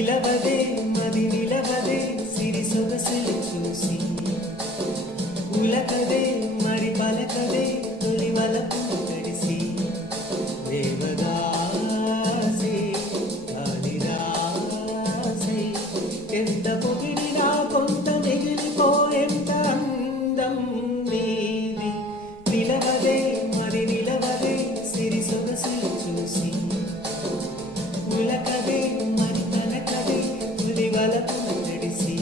నిలవదే మది నిలవదే సిరి సొగసులు చూసి ఉలకదే మరి పలకదే తొలి వలపు తడిసి దేవదాసే కాళిదాసే ఎంత పొగిడినా కొంత మిగిలిపోయేంత అందం నీది నిలవదే మరి నిలవదే సిరి సొగసులు చూసి ఉలకదే మరి పలకదే తొలి వలపు తడిసి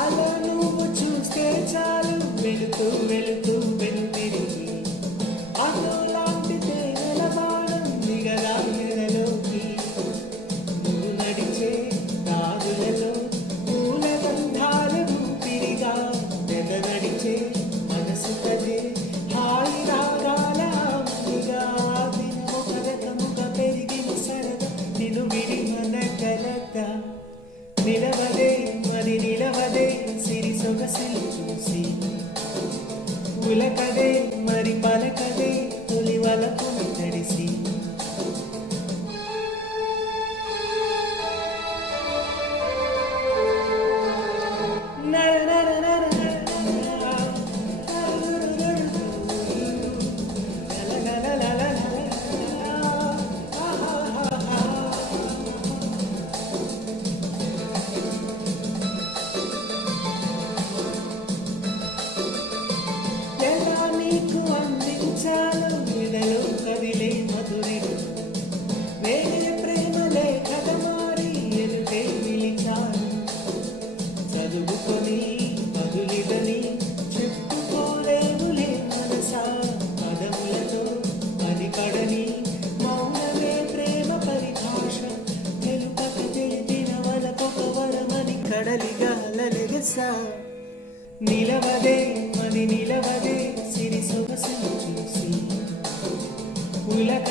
అలా నువ్వు చూస్తే చాలు వెళుతూ వెళుతూ వెనుతిరిగి అదో లాంటి తేనెల బాణం దిగదా మెడలోకి నువ్వు నడిచే దారులలో పూల గంధాలు ఊపిరిగా తెగ నడిచే మనసు కదే హాయి రాగాల అమ్మిగా దినము పరకముగ పెరిగిన సరద నిన్ను విడి మన కలత నిలవదే మరి నిలవదే సిరి సొగసులు చూసి ఉలకదే మరి పలకదే తొలి వలపు తడిసి ఎలా నీకు అందించాలో ఎదలో కదిలే మధురిలో వేరే ప్రేమలే కథ మారి ఎదుటే నిలిచాను చదువుకొని బదులిదని చెప్పుకోలేములే మనసా పదములతో పలికడని మౌనమే ప్రేమ పరిభాష తెలుపక తెలిపిన వలకొక వరమని కడలిగా అలలెగసా నిలవదే మరి నిలవదే సిరి సొగసులు చూసి ఉలక